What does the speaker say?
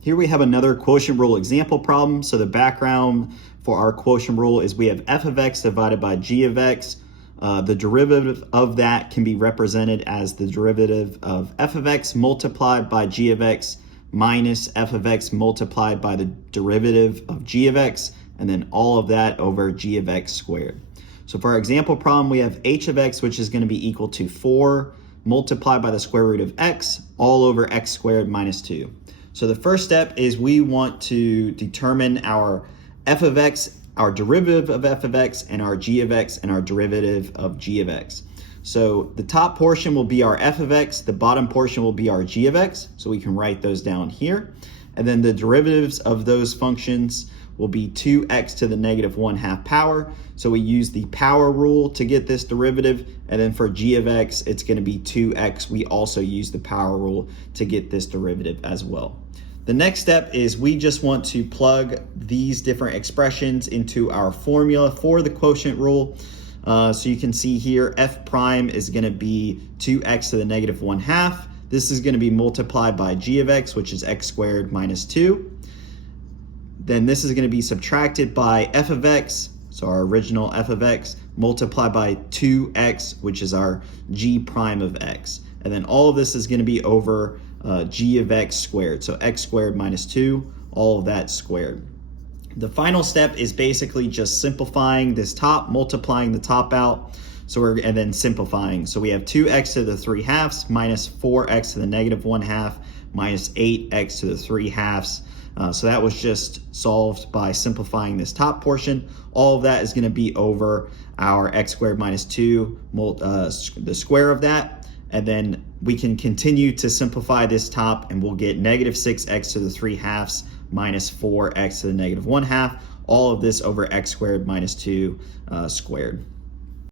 Here we have another quotient rule example problem. So the background for our quotient rule is we have f of x divided by g of x. The derivative of that can be represented as the derivative of f of x multiplied by g of x minus f of x multiplied by the derivative of g of x, and then all of that over g of x squared. So for our example problem, we have h of x, which is going to be equal to 4 multiplied by the square root of x all over x squared minus 2. So the first step is we want to determine our f of x, our derivative of f of x, and our g of x, and our derivative of g of x. So the top portion will be our f of x, the bottom portion will be our g of x, so we can write those down here. And then the derivatives of those functions will be 2x to the negative 1/2 power. So we use the power rule to get this derivative. And then for g of x, it's going to be 2x. We also use the power rule to get this derivative as well. The next step is we just want to plug these different expressions into our formula for the quotient rule. So you can see here, f prime is going to be 2x to the negative 1/2. This is going to be multiplied by g of x, which is x squared minus 2. Then this is going to be subtracted by f of x, so our original f of x, multiplied by 2x, which is our g prime of x. And then all of this is going to be over g of x squared, so x squared minus 2, all of that squared. The final step is basically just simplifying this top, multiplying the top out, and then simplifying. So we have 2x to the 3/2 minus 4x to the negative 1/2 minus 8x to the 3/2. So that was just solved by simplifying this top portion. All of that is going to be over our x squared minus 2, the square of that. And then we can continue to simplify this top, and we'll get negative 6x to the 3/2 minus 4x to the negative 1/2. All of this over x squared minus 2 squared.